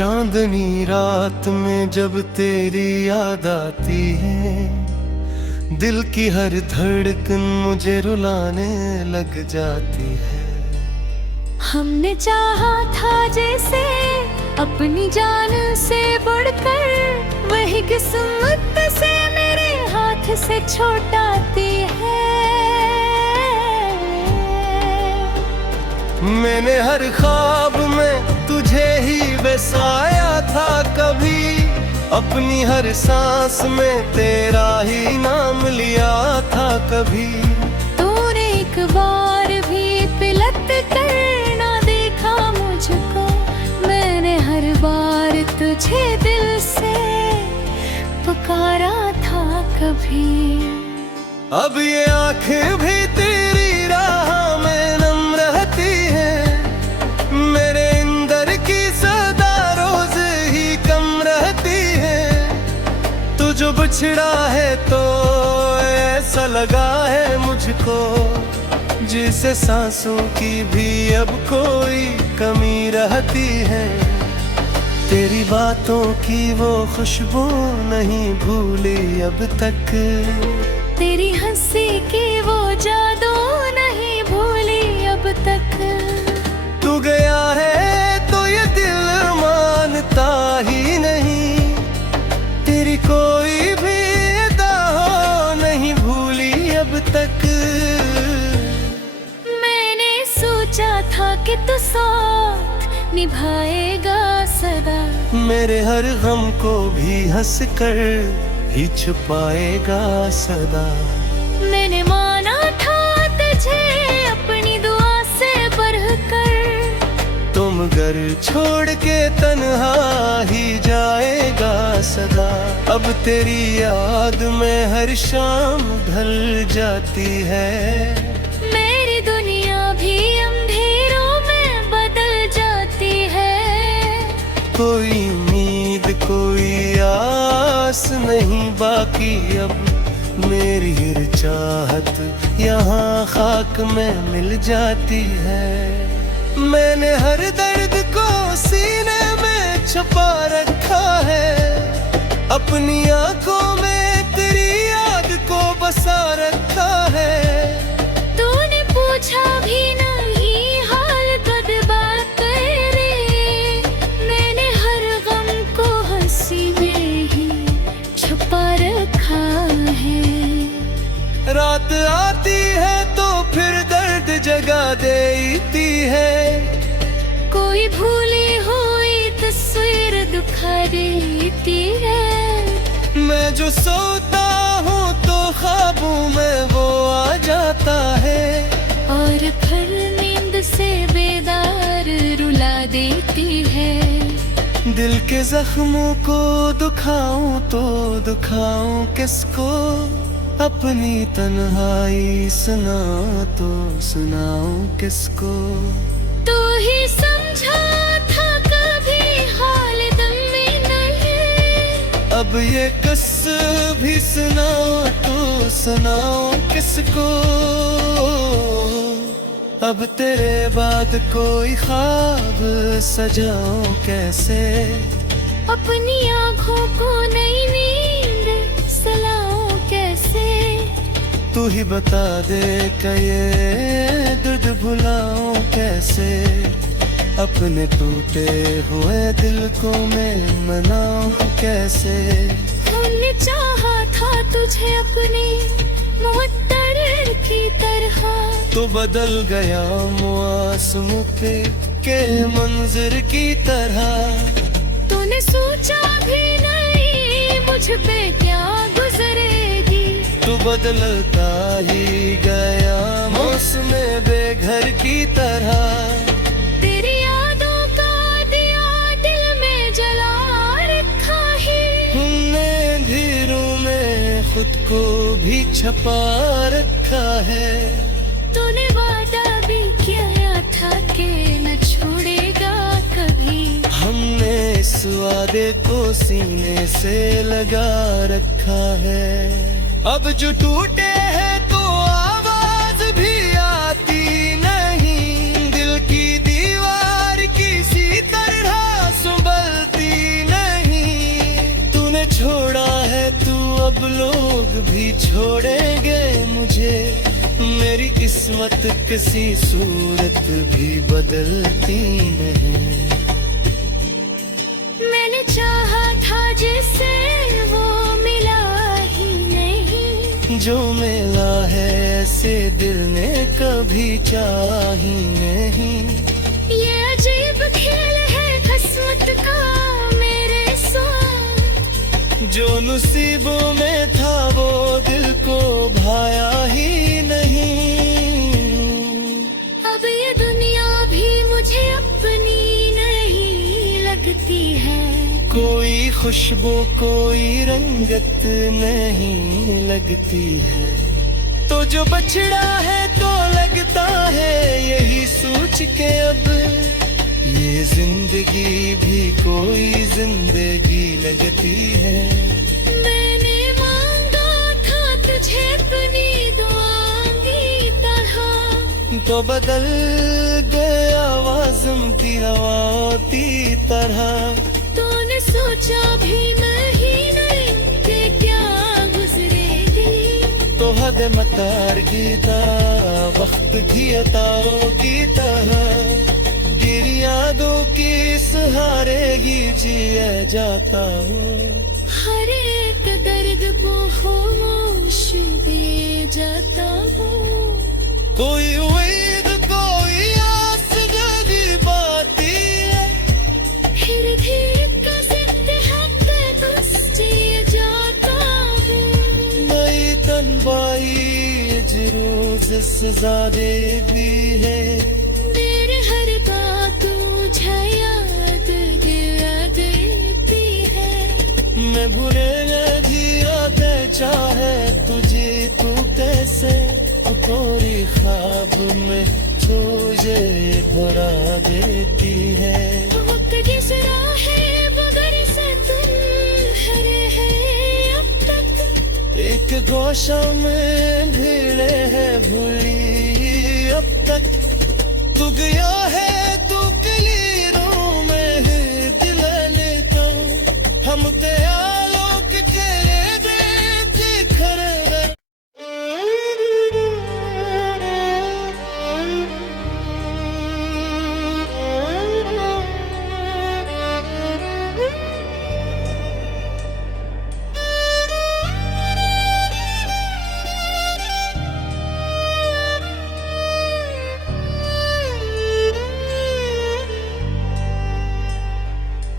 चांदनी रात में जब तेरी याद आती है, दिल की हर धड़कन मुझे रुलाने लग जाती है। हमने चाहा था जैसे अपनी जान से बढ़कर, वही किस्मत से मेरे हाथ से छूटाती है। मैंने हर ख्वाब में तुझे ही बसाया था कभी, अपनी हर सांस में तेरा ही नाम लिया था कभी। तूने एक बार भी पिलट कर ना देखा मुझको, मैंने हर बार तुझे दिल से पुकारा था कभी। अब ये आंखें भी तेरी राह में नम रहती है, मेरे अंदर की सदा रोज ही कम रहती है। तू जो बिछड़ा है तो ऐसा लगा है मुझको, जिसे सांसों की भी अब कोई कमी रहती है। तेरी बातों की वो खुशबू नहीं भूली अब तक, तेरी हंसी की वो जादू नहीं भूली अब तक। तू गया है तो ये दिल मानता ही नहीं, तेरी कोई भी अदा नहीं भूली अब तक। मैंने सोचा था कि तू साथ निभाएगा सदा, मेरे हर गम को भी हंस कर ही छुपाएगा सदा। मैंने माना था तुझे अपनी दुआ से बढ़कर, तुम घर छोड़ के तन्हा ही जाएगा सदा। अब तेरी याद में हर शाम ढल जाती है, मेरी दुनिया भी अंधेरों में बदल जाती है। कोई उम्मीद कोई आस नहीं बाकी अब, मेरी हर चाहत यहाँ खाक में मिल जाती है। मैंने हर दर्द को सीने में छुपा रखा है, अपनी आंखों में तेरी याद को बसा रखा है। तूने पूछा भी नहीं हाल कद बात करे, मैंने हर गम को हंसी में ही छुपा रखा है। रात आती है तो फिर दर्द जगा देती है, कोई भूली हुई तस्वीर दुखा देती है। मैं जो सोता हूँ तो ख्वाबों में वो आ जाता है, और फिर नींद से बेदार रुला देती है। दिल के जख्मों को दुखाऊं तो दुखाऊं किसको, अपनी तन्हाई सुना तो सुनाऊं किसको। तू ही समझा था कभी हाल दम में नहीं, अब ये किस्सा भी सुनाऊं तो सुनाऊं किसको। अब तेरे बाद कोई ख्वाब सजाऊं कैसे, अपनी आँखों को नई नींद सलाऊं कैसे। तू ही बता दे कि ये दर्द भुलाऊं कैसे, अपने टूटे हुए दिल को मैं मनाऊं कैसे। हमने चाहा था तुझे अपनी मुअत्तर की तरह, तो बदल गया मौसम के मंजर की तरह। तूने सोचा भी नहीं मुझ पे क्या गुजरेगी, तू बदलता ही गया मौसम बेघर की तरह। तेरी यादों का दिया दिल में जला रखा है, हमने अंधेरों में खुद को भी छपा रखा है। तूने वादा भी किया था कि न छोड़ेगा कभी, हमने इस वादे को सीने से लगा रखा है। अब जो टूटे हैं तो आवाज भी आती नहीं, दिल की दीवार किसी तरह संभलती भी छोड़ेंगे मुझे, मेरी किस्मत किसी सूरत भी बदलती नहीं। मैंने चाहा था जिसे वो मिला ही नहीं, जो मिला है ऐसे दिल ने कभी चाहा ही नहीं। ये अजीब खेल है किस्मत का मेरे साथ, जो नसीबों में था वो दिल को भाया ही नहीं। अब ये दुनिया भी मुझे अपनी नहीं लगती है, कोई खुशबू कोई रंगत नहीं लगती है। तो जो बछड़ा है तो लगता है यही सोच के अब, ये जिंदगी भी कोई जिंदगी लगती है। मैंने मांगा था तुझे अपनी दुआओं की तरह, तो बदल गया आवाज़ों की हवाती तरह। तूने सोचा भी नहीं कि क्या गुजरेगी, तो हद मतार गीता वक्त की अताओं की तरह, गिर यादों की सहारे ही जिया जाता हूँ। हर एक दर्द को खामोश दे जाता हूँ। कोई उम्मीद कोई आस जगी बाती है, फिर भी कैसे हक तुझसे जाता हूँ। नई तन्वाई जरूर सजा दे दी है, मेरे हर बात तुझे याद दिला देती है। मैं भूले न जिया ते चाहे तुझे तू कैसे, कोरी ख्वाब में तुझे भरा देती है। वक्त जिस राहे बगर से तुम हरे हैं अब तक, एक गोशा में भीड़े हैं भूली अब तक। तू गया है तू कलीरों में है दिल लेता, हम त्यालों के तेरे देखे खरे।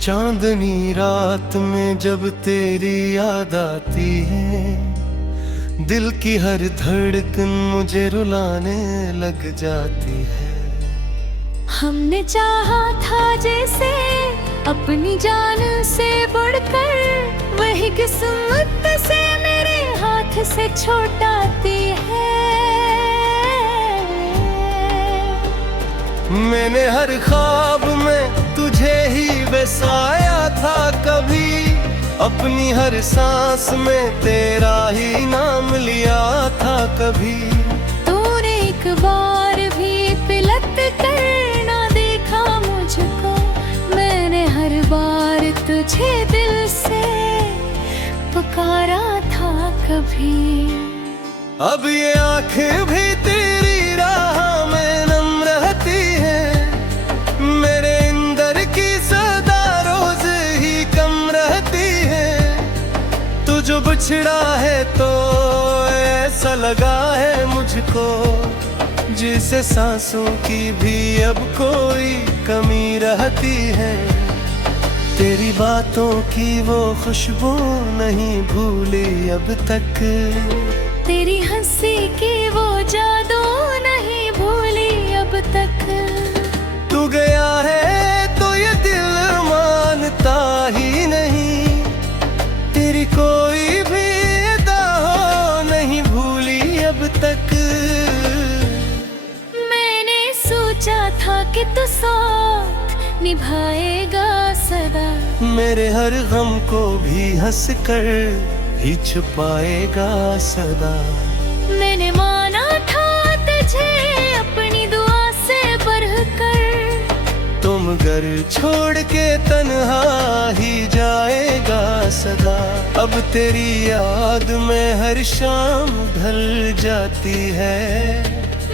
चांदनी रात में जब तेरी याद आती है, दिल की हर धड़कन मुझे रुलाने लग जाती है। हमने चाहा था जैसे अपनी जान से बढ़कर, वही किस्मत से मेरे हाथ से छुड़ाती है। मैंने हर ख्वाब में तुझे ही बसाया था कभी, अपनी हर सांस में तेरा ही नाम लिया था कभी। तूने एक बार भी पिलट कर ना देखा मुझको, मैंने हर बार तुझे दिल से पुकारा था कभी। अब ये आंखें भी तेरी राह में नम रहती है, मेरे अंदर की सदा रोज ही कम रहती है। तू जो बिछड़ा है तो ऐसा लगा है मुझको, जिसे सांसों की भी अब कोई कमी रहती है। तेरी बातों की वो खुशबू नहीं भूली अब तक, तेरी हंसी की वो जादू नहीं भूली अब तक। तू गया है तो ये दिल मानता ही नहीं, तेरी कोई भी अदा हो नहीं भूली अब तक। मैंने सोचा था कि तू साथ निभाएगा सदा, मेरे हर गम को भी हंस कर ही छुपाएगा सदा। मैंने माना था तुझे अपनी दुआ से बढ़कर, तुम घर छोड़ के तन्हा ही जाएगा सदा। अब तेरी याद में हर शाम ढल जाती है,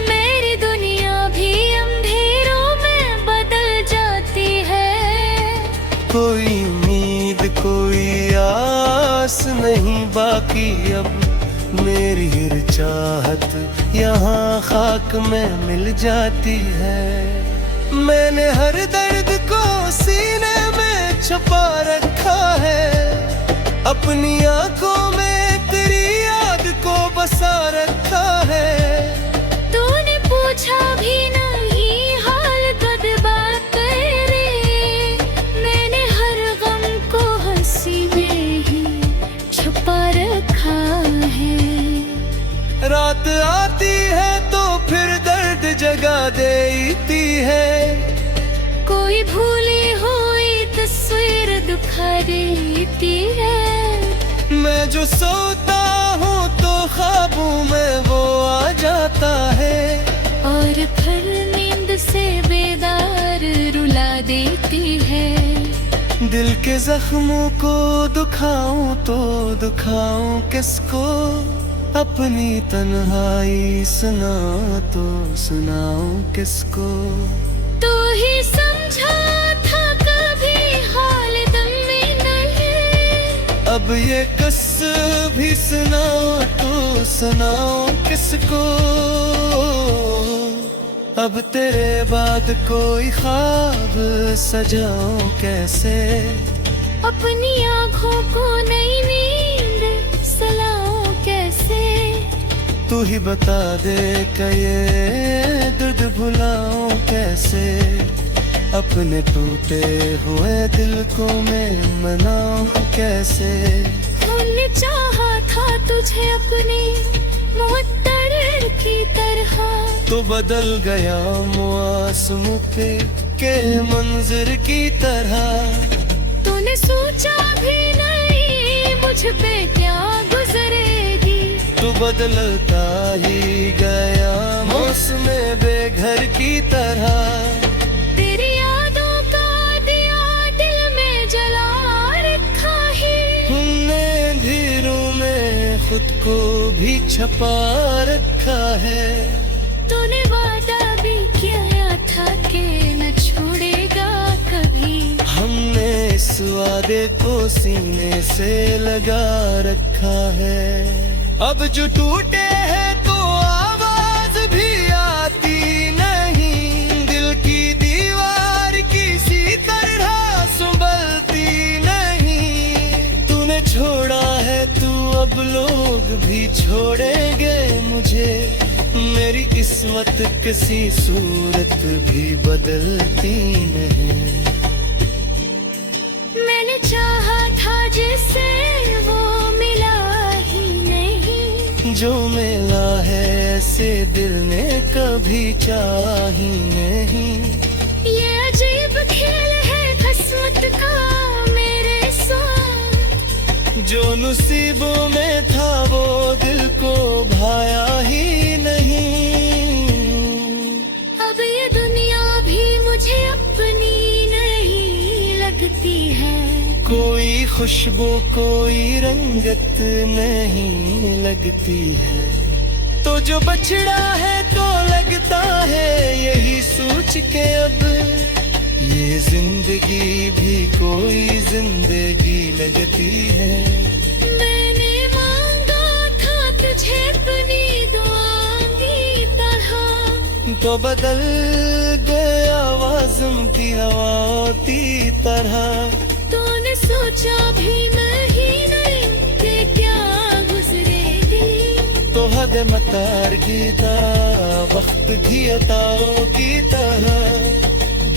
मेरी दुनिया भी अंधेरों में बदल जाती है। कोई उम्मीद कोई आस नहीं बाकी अब, मेरी हर चाहत यहाँ खाक में मिल जाती है। मैंने हर दर्द को सीने में छुपा रखा है, अपनी आंखों में तेरी याद को बसा रखा है। तूने पूछा भी नहीं हाल कद बात करे, मैंने हर गम को हंसी में ही छुपा रखा है। रात आती है तो फिर दर्द जगा देती है, कोई भूली हुई तस्वीर दुखा देती है। मैं जो सोता हूँ तो ख्वाबों में वो आ जाता है, और फिर नींद से बेदार रुला देती है। दिल के जख्मों को दुखाऊं तो दुखाऊं किसको, अपनी तन्हाई सुना तो सुनाऊं किसको। तू ही समझा था कभी हाल दम में नहीं, अब ये किस भी सुनाओ तो सुनाओ किसको। अब तेरे बाद कोई ख्वाब सजाऊं कैसे, अपनी आँखों को नई नींद सलाऊं कैसे। तू ही बता दे कि ये दर्द भुलाऊं कैसे, अपने टूटे हुए दिल को मैं मनाऊं कैसे। हमने चाहा था तुझे अपने मुअत्तर की तरह, तो बदल गया मौसम पे के मंजर की तरह। तूने सोचा भी नहीं मुझ पे क्या गुजरेगी, तू बदलता ही गया मौसम बेघर की तरह। तेरी यादों का दिया दिल में जला रखा है, हमने अंधेरों में खुद को भी छपा रखा है। तूने वादा भी किया था कि न छोड़ेगा कभी, हमने इस वादे को सीने से लगा रखा है। अब जो टूटे हैं तो आवाज भी आती नहीं, दिल की दीवार किसी तरह संभलती नहीं। तूने छोड़ा है तू अब लोग भी छोड़ेंगे मुझे, मेरी किस्मत किसी सूरत भी बदलती नहीं। मैंने चाहा था जिसे वो मिला ही नहीं, जो मिला है ऐसे दिल ने कभी चाही नहीं। ये अजीब खेल है किस्मत का मेरे साथ, जो नसीबों में था वो दिल को भाया ही नहीं। अब ये दुनिया भी मुझे अपनी नहीं लगती है, कोई खुशबू कोई रंगत नहीं लगती है। तो जो बछड़ा है तो लगता है यही सोच के अब, ये जिंदगी भी कोई जिंदगी लगती है। मैंने मांगा था तुझे अपनी दुआओं की तरह, तो बदल गया आवाज़ों की हवाओं की तरह। तूने सोचा भी नहीं कि क्या गुजरेगी, तो हद मतार गीता वक्त घियताओं की तरह,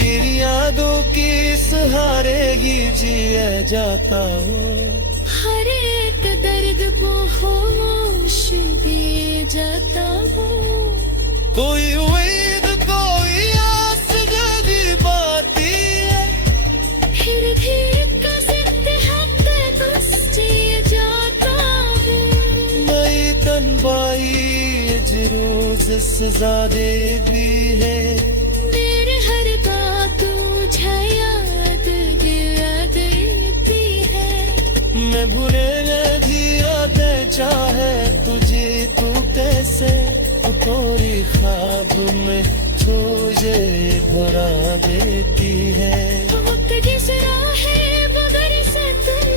गिर यादों की सहारे ही जिया जाता हूँ। हर एक दर्द को खामोश दे जाता हूँ। कोई उम्मीद कोई आस जगी पाती है, फिर भी कसरत हक बसते जाता हूँ। नई तन्हाई रोज से ज्यादा भी है, मेरे हर बात तुझे तुझे याद दिला देती है। मैं भूले नहीं आते चाहे तुझे तू कैसे कोरी ख्वाब में तुझे भरा देती है। वक्त जिस राहे बगर से तुम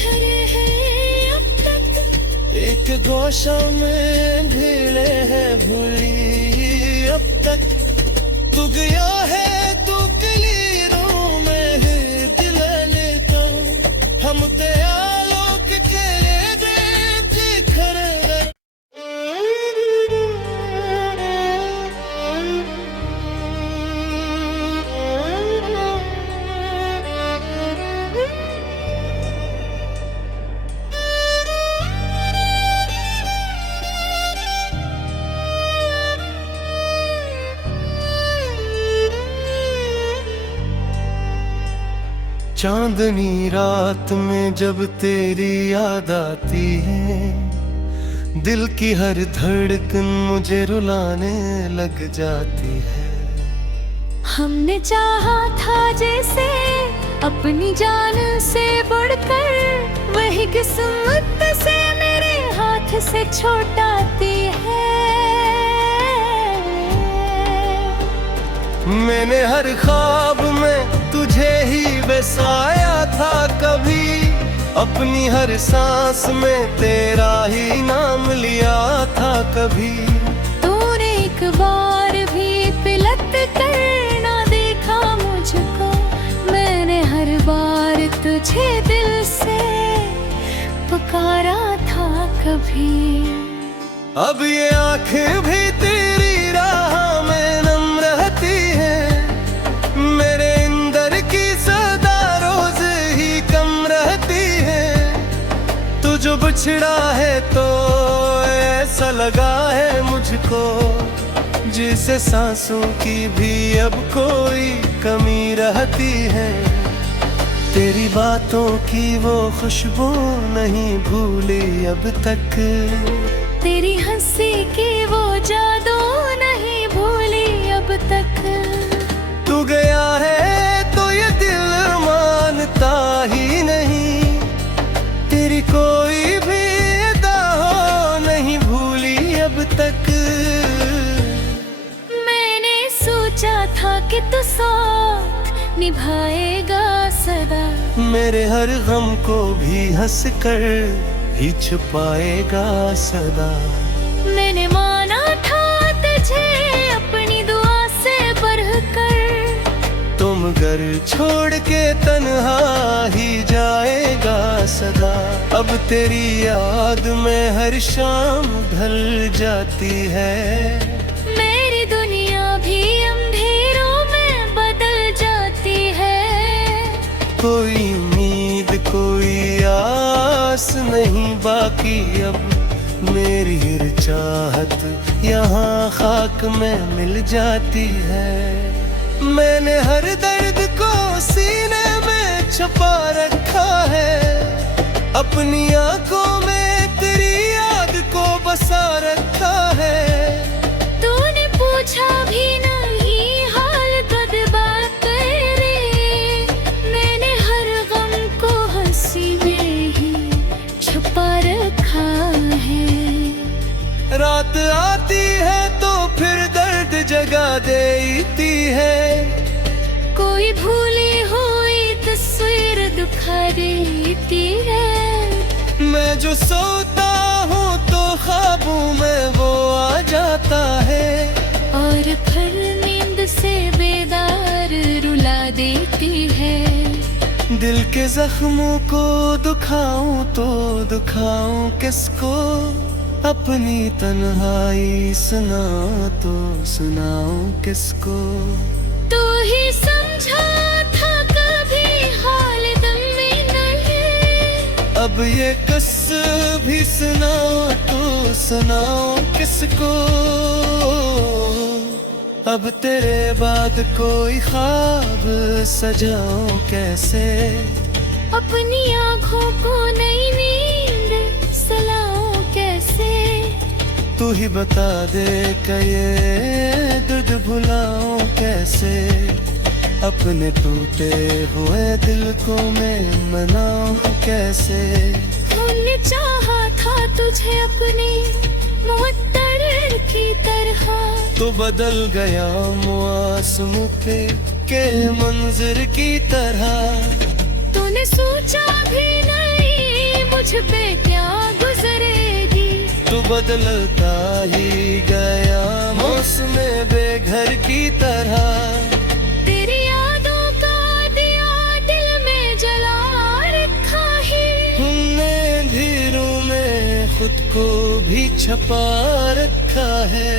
हरे हैं अब तक। एक गोशा में भीड़े है भूली अब तक। तू गया है तू कलीरों में है दिल लेता। हम दयालों के खेले देते खरे। चांदनी रात में जब तेरी याद आती है, दिल की हर धड़कन मुझे रुलाने लग जाती है। हमने चाहा था जैसे अपनी जान से बढ़कर, वही किस्मत से मेरे हाथ से छूटाती है। मैंने हर ख्वाब में तुझे ही बसाया था कभी। अपनी हर सांस में तेरा ही नाम लिया था कभी। तूने एक बार भी पिलट कर ना देखा मुझको। मैंने हर बार तुझे दिल से पुकारा था कभी। अब ये आंखें भी तेरी राह में नम रहती है। मेरे अंदर की सदा रोज ही कम रहती है। तू जो बिछड़ा है तो ऐसा लगा है मुझको, जिसे सांसों की भी अब कोई कमी रहती है। तेरी बातों की वो खुशबू नहीं भूली अब तक। तेरी हंसी की वो जादू नहीं भूली अब तक। तू गया है तो ये दिल मानता ही नहीं। तेरी कोई भी अदा हो नहीं भूली अब तक। मैंने सोचा था कि तू साथ निभाएगा सदा। मेरे हर गम को भी हंस कर ही छुपाएगा सदा। मैंने माना था तुझे अपनी दुआ से बढ़कर। तुम घर छोड़ के तन्हा ही जाएगा सदा। अब तेरी याद में हर शाम ढल जाती है। मेरी दुनिया भी अंधेरों में बदल जाती है। कोई उम्मीद कोई आस नहीं बाकी अब। मेरी हर चाहत यहाँ खाक में मिल जाती है। मैंने हर दर्द को सीने में छुपा रखा है। अपनी आंखों में तेरी याद को बसा रखा है। तूने पूछा भी नहीं हाल कद बात करे। मैंने हर गम को हंसी में ही छुपा रखा है। रात आती है तो फिर दर्द जगा देती है। कोई भूली हुई तस्वीर दुखा देती है। मैं जो सोता हूँ तो ख्वाबों में वो आ जाता है। और फिर नींद से बेदार रुला देती है। दिल के जख्मों को दुखाऊं तो दुखाऊं किसको। अपनी तन्हाई सुना तो सुनाऊं किसको। तू ही समझा था कभी हाल दम में नहीं। अब ये किस भी सुनाओ तो सुनाओ किसको। अब तेरे बाद कोई ख्वाब सजाऊं कैसे। अपनी आँखों को नई नींद सलाऊं कैसे। तू ही बता दे कि ये दर्द भुलाऊं कैसे। अपने टूटे हुए दिल को मैं मनाऊं कैसे। हमने चाहा था तुझे अपने मुअत्तर की तरह, तो बदल गया मौसम पे के मंजर की तरह। तूने सोचा भी नहीं मुझ पे क्या गुजरेगी। तू बदलता ही गया मौसम बेघर की तरह। तेरी यादों का दिया दिल में जला रखा है। हमने अंधेरों में खुद को भी छपा रखा है।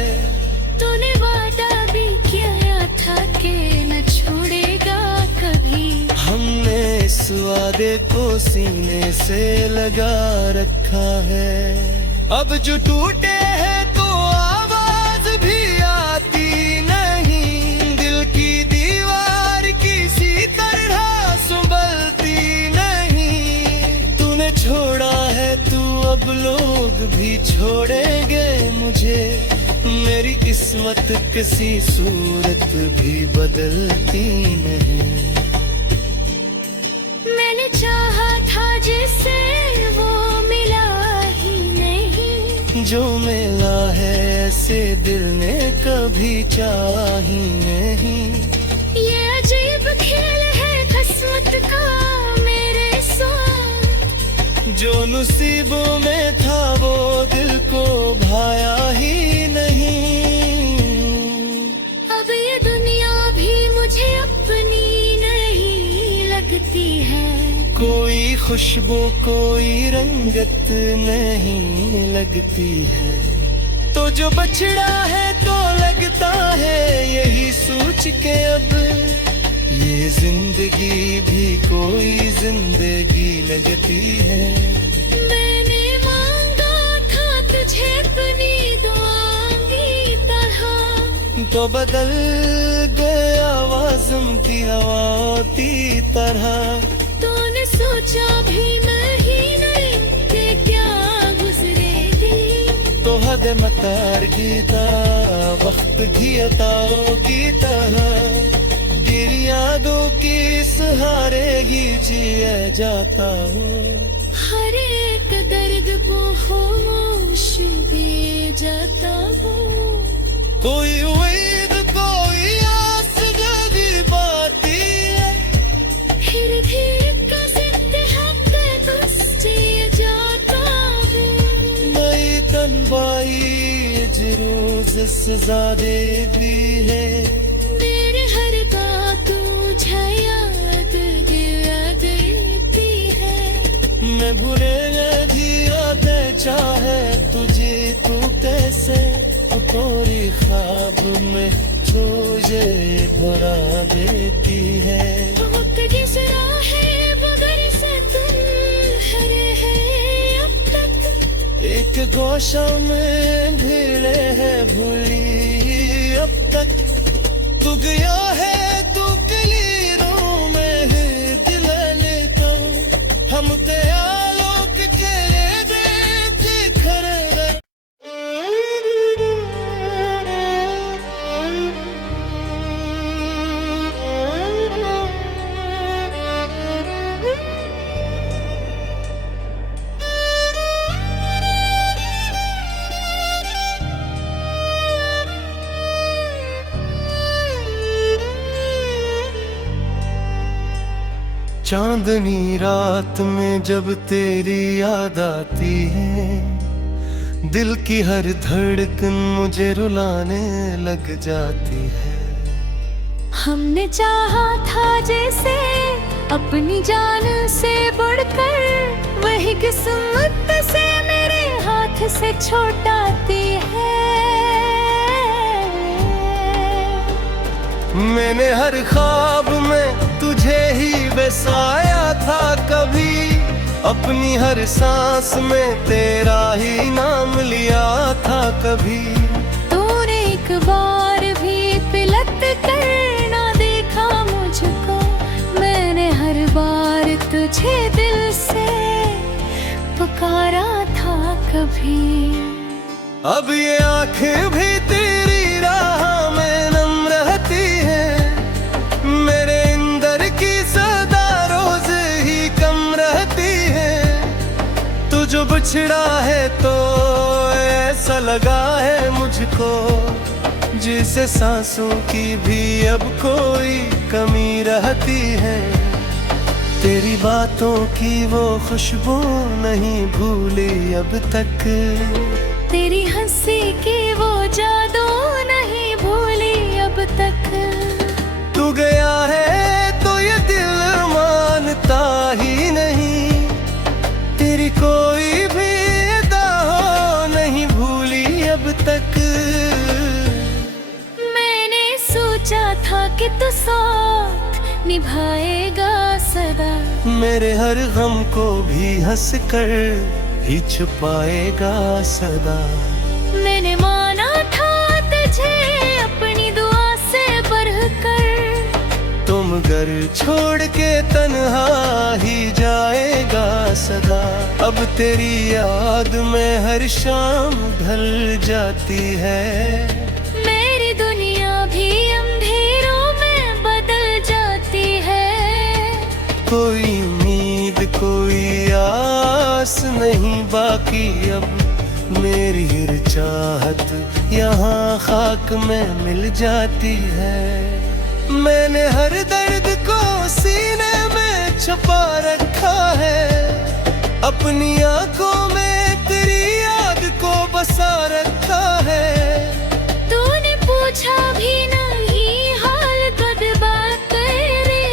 तूने वादा भी किया था कि न छोड़ेगा कभी। हमने इस वादे को सीने से लगा रखा है। अब जो टूटे हैं तो आवाज भी आती नहीं। दिल की दीवार किसी तरह संभलती नहीं। तूने छोड़ा है तू अब लोग भी छोड़ेंगे मुझे। मेरी किस्मत किसी सूरत भी बदलती नहीं। मैंने चाहा था जिससे वो मिला ही नहीं। जो मिला है ऐसे दिल ने कभी चाहा ही नहीं। ये अजीब खेल है किस्मत का मेरे साथ। जो नसीबों में था वो दिल को भाया ही नहीं। अब ये दुनिया भी मुझे अपनी नहीं लगती है। कोई खुशबू कोई रंगत नहीं लगती है। तो जो बछड़ा है तो लगता है यही सोच के अब ये जिंदगी भी कोई जिंदगी लगती है। मैंने मांगा था तुझे अपनी दुआ की तरह, तो बदल गया आवाज़म की हवा की तरह। तूने सोचा भी नहीं कि क्या गुजरेगी। तो हद मतार गीता वक्त घियताओं की तरह। गिर यादों की सहारे ही जिया जाता हूँ। हर एक दर्द को खामोश भी जाता हूँ। कोई उम्मीद कोई आस जगी पाती है। फिर भी कसरत हक तुझसे जाता हूँ। नई तन्बाई जरूर सजा दे दी है। मेरे हर बात तुझे याद दिला देती है। मैं भूले न जिया दे चाहे तुझे तू कैसे। पूरी ख्वाब में तुझे भरा देती है। वक्त गुजरा है मगर से तुम हरे हैं अब तक। एक गोशा में भिड़े है भूली अब तक। तू गया है तू कलीरों में है दिल लेता। हम आलोक के देते खरे। चांदनी रात में जब तेरी याद आती है। दिल की हर धड़कन मुझे रुलाने लग जाती है। हमने चाहा था जैसे अपनी जान से बढ़कर, वही किस्मत से मेरे हाथ से छुड़ाती है। मैंने हर ख्वाब में तुझे ही बसाया था कभी। अपनी हर सांस में तेरा ही नाम लिया था कभी। तूने एक बार भी पिलक कर ना देखा मुझको। मैंने हर बार तुझे दिल से पुकारा था कभी। अब ये आंखें भी तेरी राह में नम रहती है। मेरे बिछड़ा है तो ऐसा लगा है मुझको, जिसे सांसों की भी अब कोई कमी रहती है। तेरी बातों की वो खुशबू नहीं भूली अब तक, तेरी हंसी की वो जादू नहीं भूली अब तक। तू गया है तो ये दिल मानता ही नहीं, तेरी कोई भी अदा हो नहीं भूली अब तक। मैंने सोचा था कि तू साथ निभाएगा सदा, मेरे हर गम को भी हंस कर ही छुपाएगा सदा। मैंने माना था तुझे अपनी दुआ से बढ़कर, तुम घर छोड़ के तन्हा ही जाएगा सदा। अब तेरी याद में हर शाम ढल जाती है, मेरी दुनिया भी अंधेरों में बदल जाती है। कोई उम्मीद कोई आस नहीं बाकी अब, मेरी हर चाहत यहाँ खाक में मिल जाती है। मैंने हर दर्द को सीने में छुपा रखा है, अपनी आंखों में तेरी याद को बसा रखा है। तूने पूछा भी नहीं हाल कद बात करे,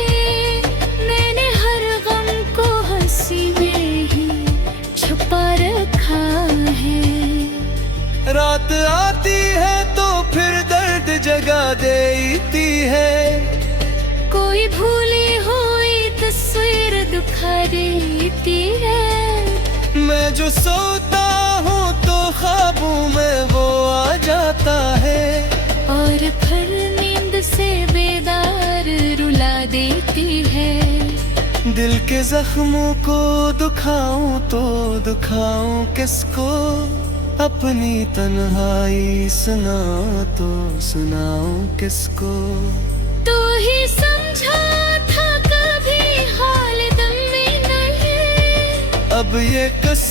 मैंने हर गम को हंसी में ही छुपा रखा है। रात आती है तो फिर दर्द जगा देती है, कोई भूली हुई तस्वीर दुखा देती है। मैं जो सोता हूँ तो ख्वाबों में वो आ जाता है, और फिर नींद से बेदार रुला देती है। दिल के जख्मों को दुखाऊं तो दुखाऊं किसको, अपनी तन्हाई सुनाऊं तो सुनाऊं किसको। तू ही समझा था कभी हाल दम में नहीं, अब ये किस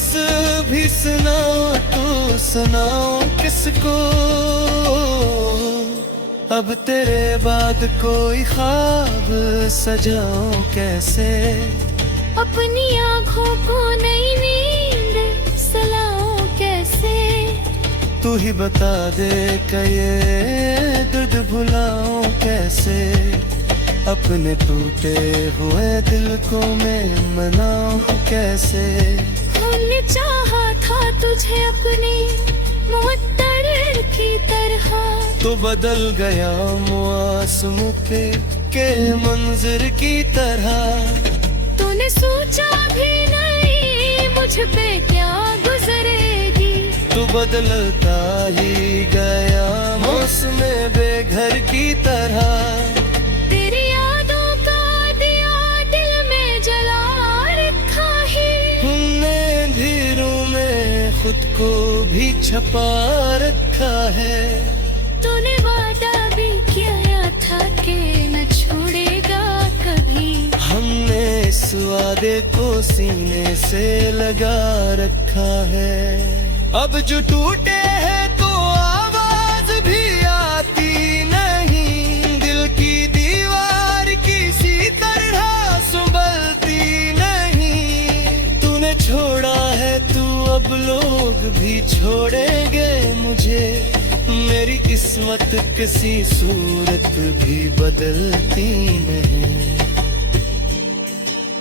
भी सुनाऊं तो सुनाऊं किसको। अब तेरे बाद कोई ख्वाब सजाऊं कैसे, अपनी आँखों को नई नींद सलाऊं कैसे। तू ही बता दे कि ये दर्द भुलाऊं कैसे, अपने टूटे हुए दिल को मैं मनाऊं कैसे। हमने चाहा था तुझे अपनी मुअत्तर की तरह, तो बदल गया मौसम के मंजर की तरह। तूने सोचा भी नहीं मुझ पे क्या गुजरेगी, तू बदलता ही गया मौसम बेघर की तरह। तेरी यादों का दिया दिल में जला रखा है, हमने अंधेरों में खुद को भी छपा रखा है। तूने वादा भी किया था कि न छोड़ेगा कभी, हमने इस वादे को सीने से लगा रखा है। अब जो टूटे हैं तो आवाज भी आती नहीं, दिल की दीवार किसी तरह संभलती नहीं। तूने छोड़ा है तू अब लोग भी छोड़ेंगे मुझे, मेरी किस्मत किसी सूरत भी बदलती नहीं।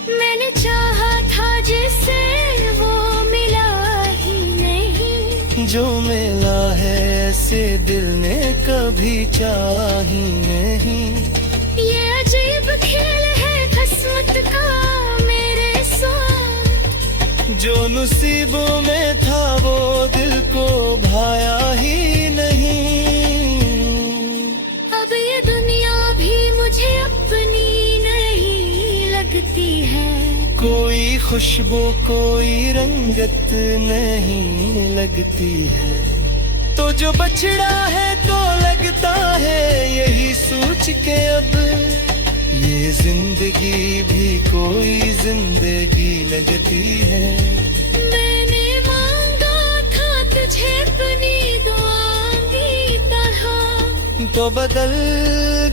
मैंने चाहा था जिसे वो मिला ही नहीं, जो मिला है ऐसे दिल ने कभी चाहा ही नहीं। ये अजीब खेल है किस्मत का मेरे साथ, जो नसीबों में था वो दिल को भाया ही नहीं। अब ये दुनिया भी मुझे अपनी नहीं लगती है, कोई खुशबू कोई रंगत नहीं लगती है। तो जो बछड़ा है तो लगता है यही सोच के अब, ये जिंदगी भी कोई जिंदगी लगती है। मैंने तो बदल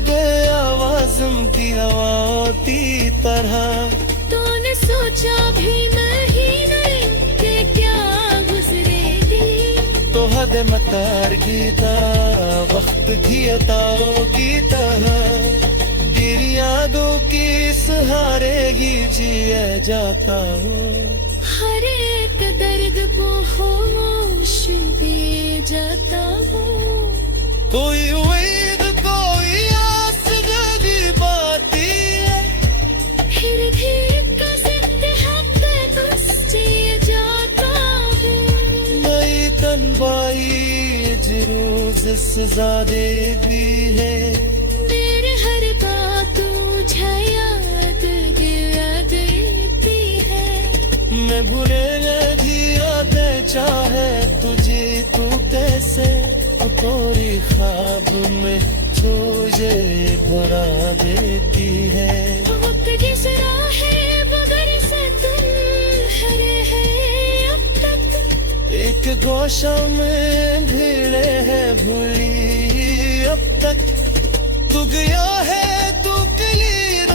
गया आवाज़म की हवाती तरह। तूने सोचा भी नहीं कि क्या गुजरेगी। तो हद मतार गीता वक्त घियताओ की तरह गिर यादों की सहारे ही जिया जाता हूँ। हर एक दर्द को होश दे जाता हूँ। कोई उम्मीद कोई आस जगी पाती है, फिर भी कसित हक तुझसे जाता हूँ। नई तन्वाई जरूर सजा देती है। मेरे हर बात तुझे याद दिला देती है। मैं भूले नहीं आते चाहे तुझे तू कैसे तोरी ख्वाब में तुझे भरा देती है। वक्त जिस राहे बगर से तुम हरे हैं अब तक। एक गोशा में भीड़े हैं भूली अब तक। तू गया है तू कली